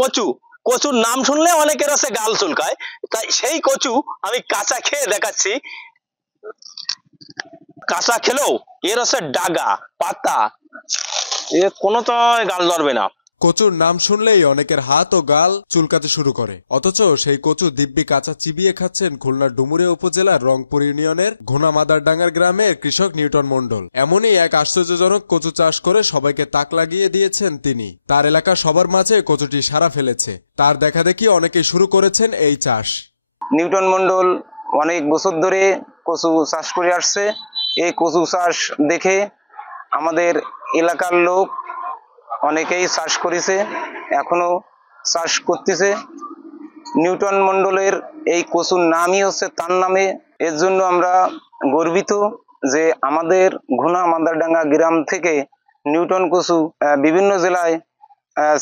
কচু, কচুর নাম শুনলে অনেকের আছে গাল চুলকায়, তাই সেই কচু আমি কাঁচা খেয়ে দেখাচ্ছি। কাঁচা খেলেও এর আছে ডাগা পাতা, এ কোনো তো গাল ধরবে না। কচুর নাম শুনলেই অনেকের হাত ও গাল চুলকাতে শুরু করে, অথচ সেই কচু দিব্যি কাঁচা চিবিয়ে খাচ্ছেন খুলনার ডুমুরিয়া উপজেলার রংপুর ইউনিয়নের ঘোনা মাদারডাঙ্গার গ্রামের কৃষক নিউটন মণ্ডল। এমনই এক আশ্চর্যজনক কচু চাষ করে সবাইকে তাক লাগিয়ে দিয়েছেন তিনি। তার এলাকার সবার মাঝে কচুটি সাড়া ফেলেছে, তার দেখাদেখি অনেকেই শুরু করেছেন এই চাষ। নিউটন মণ্ডল অনেক বছর ধরে কচু চাষ করে আসছে। এই কচু চাষ দেখে আমাদের এলাকার লোক অনেকেই চাষ করেছে, এখনো চাষ করতেছে। নিউটন মণ্ডলের এই কচুর নামই হচ্ছে তার নামে। এর জন্য আমরা গর্বিত যে আমাদের ঘোনা মাদারডাঙ্গা গ্রাম থেকে নিউটন কচু বিভিন্ন জেলায়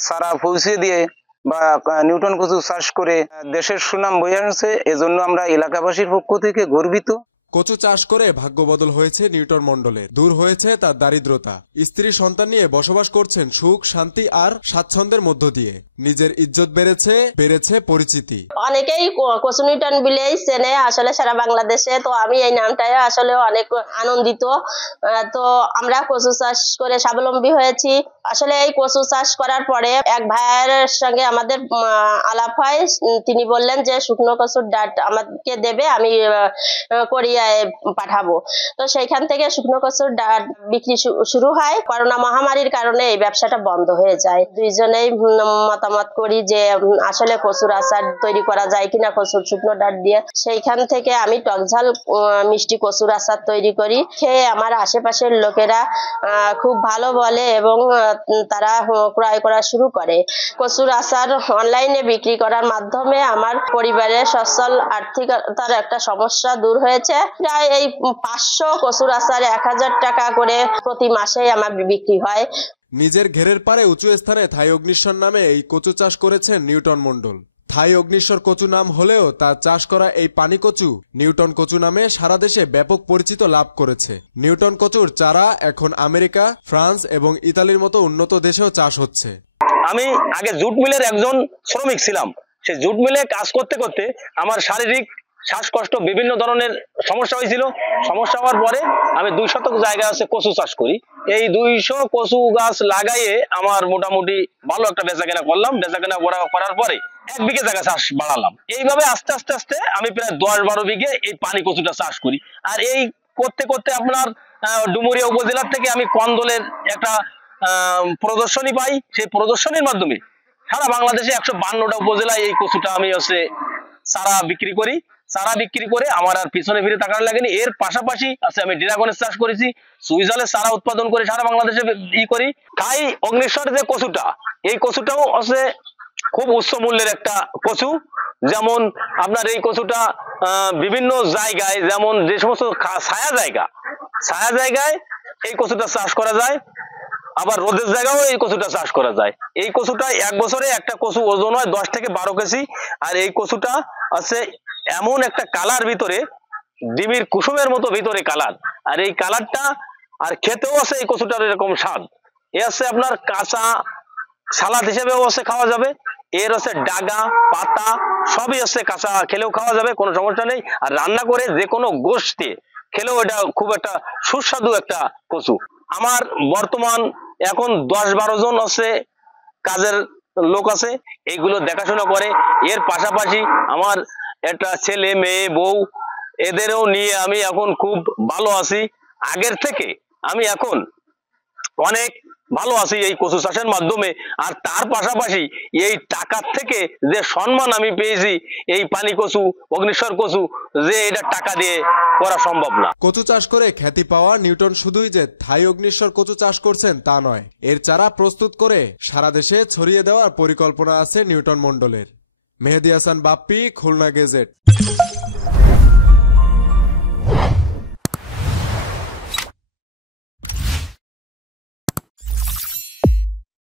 চারা পৌঁছে দিয়ে বা নিউটন কচু চাষ করে দেশের সুনাম বয়ে আনছে। এজন্য আমরা এলাকাবাসীর পক্ষ থেকে গর্বিত। কচু চাষ করে ভাগ্য বদল হয়েছে নিউটন মণ্ডলের, দূর হয়েছে তার দারিদ্রতা। স্ত্রী সন্তান নিয়ে বসবাস করছেন সুখ শান্তি আর স্বাচ্ছন্দ্যের মধ্য দিয়ে। নিজের ইজ্জত বেড়েছে পরিচিতি। অনেকেই কচু নিউটন বিলেই চেনে আসলে সারা বাংলাদেশে। তো আমি এই নামটায় আসলে অনেক আনন্দিত। তো আমরা কচু চাষ করে স্বাবলম্বী হয়েছি। আসলে এই কচু চাষ করার পরে এক ভাইয়ের সঙ্গে আমাদের আলাপ হয়। তিনি বললেন যে শুকনো কচুর ডাঁট আমাকে দেবে, আমি করিয়ে পাঠাবো। তো সেইখান থেকে শুকনো কচুর ডাঁট বিক্রি শুরু হয়। করোনা মহামারীর কারণে এই ব্যবসাটা বন্ধ হয়ে যায়। দুইজনেই মতামত করি যে আসলে কচুর আচার তৈরি করা যায় কিনা কচুর শুকনো ডাঁট দিয়ে। সেইখান থেকে আমি টকঝাল মিষ্টি কচুর আচার তৈরি করি। খেয়ে আমার আশেপাশের লোকেরা খুব ভালো বলে এবং তারা ক্রয় করা শুরু করে। কচুর আচার অনলাইনে বিক্রি করার মাধ্যমে আমার পরিবারের সচ্ছল আর্থিকতার একটা সমস্যা দূর হয়েছে। প্রায় এই 500 কচুর আচার 1000 টাকা করে প্রতি মাসে আমার বিক্রি হয়। নিজের ঘেরের পারে উঁচু স্থানে থাই অগ্নিশ্বর নামে এই কচু চাষ করেছেন নিউটন মণ্ডল। থাই অগ্নিশ্বর কচু নাম হলেও তার চাষ করা এই পানি কচু নিউটন কচু নামে সারা দেশে ব্যাপক পরিচিত লাভ করেছে। নিউটন কচুর চারা এখন আমেরিকা, ফ্রান্স এবং ইতালির মতো উন্নত দেশেও চাষ হচ্ছে। আমি আগে জুট মিলের একজন শ্রমিক ছিলাম। সেই জুট মিলে কাজ করতে করতে আমার শারীরিক শ্বাসকষ্ট বিভিন্ন ধরনের সমস্যা হয়েছিল। সমস্যা হওয়ার পরে আমি 2 শতক জায়গা আছে কচু চাষ করি। এই 200 কচু গাছ লাগাইয়ে আমার মোটামুটি ভালো একটা বেচাকেনা করলাম। বেচাকেনা করার পরে 1 বিঘে জায়গা চাষ বাড়ালাম। এইভাবে আস্তে আস্তে আস্তে আমি প্রায় 10-12 বিঘে এই পানি কচুটা চাষ করি। আর এই করতে করতে আপনার ডুমুরিয়া উপজেলার থেকে আমি কন্দলের একটা প্রদর্শনী পাই। সেই প্রদর্শনীর মাধ্যমে সারা বাংলাদেশে 152টা উপজেলায় এই কচুটা আমি চারা বিক্রি করি। চারা বিক্রি করে আমার আর পিছনে ফিরে তাকানো লাগেনি। এর পাশাপাশি আছে আমি ড্রাগনের চাষ করেছি, সুইজালের চারা উৎপাদন করে সারা বাংলাদেশে করি। থাই অগ্নিশ্বর যে কচুটা, এই কচুটাও আছে খুব উচ্চ মূল্যের একটা কচু। যেমন আপনার এই কচুটা বিভিন্ন জায়গায়, যেমন যে সমস্ত ছায়া জায়গায় এই কচুটা চাষ করা যায়, আবার রোদের জায়গাও এই কচুটা চাষ করা যায়। এই কচুটা 1 বছরে একটা কচু ওজন হয় 10 থেকে 12 কেজি। আর এই কচুটা আছে এমন একটা কালার, ভিতরে ডিমের কুসুমের মতো ভিতরে কালার। আর এই কালারটা আর খেতেও আছে এই কচুটার এরকম স্বাদ। এ আছে আপনার কাঁচা সালাদ হিসেবেও আছে খাওয়া যাবে। এর আছে ডাগা পাতা সবই আছে, কাঁচা খেলেও খাওয়া যাবে, কোনো সমস্যা নেই। আর রান্না করে যে কোনো গোশতে খেলেও এটা খুব একটা সুস্বাদু একটা কচু। আমার বর্তমান এখন 10-12 জন আছে কাজের লোক আছে, এইগুলো দেখাশোনা করে। এর পাশাপাশি আমার একটা ছেলে মেয়ে বউ, এদেরও নিয়ে আমি এখন খুব ভালো আছি। আগের থেকে আমি এখন অনেক ভালো আছি এই কচু চাষের মাধ্যমে। আর তার পাশাপাশি এই টাকার থেকে যে সম্মান আমি পেয়েছি এই পানি কচু অগ্নিশ্বর কচু, যে এটা টাকা দিয়ে করা সম্ভব না। কচু চাষ করে খ্যাতি পাওয়া নিউটন শুধুই যে থাই অগ্নিশ্বর কচু চাষ করছেন তা নয়, এর চারা প্রস্তুত করে সারা দেশে ছড়িয়ে দেওয়ার পরিকল্পনা আছে নিউটন মণ্ডলের। মেহেদী হাসান বাপ্পি, খুলনা গেজেট।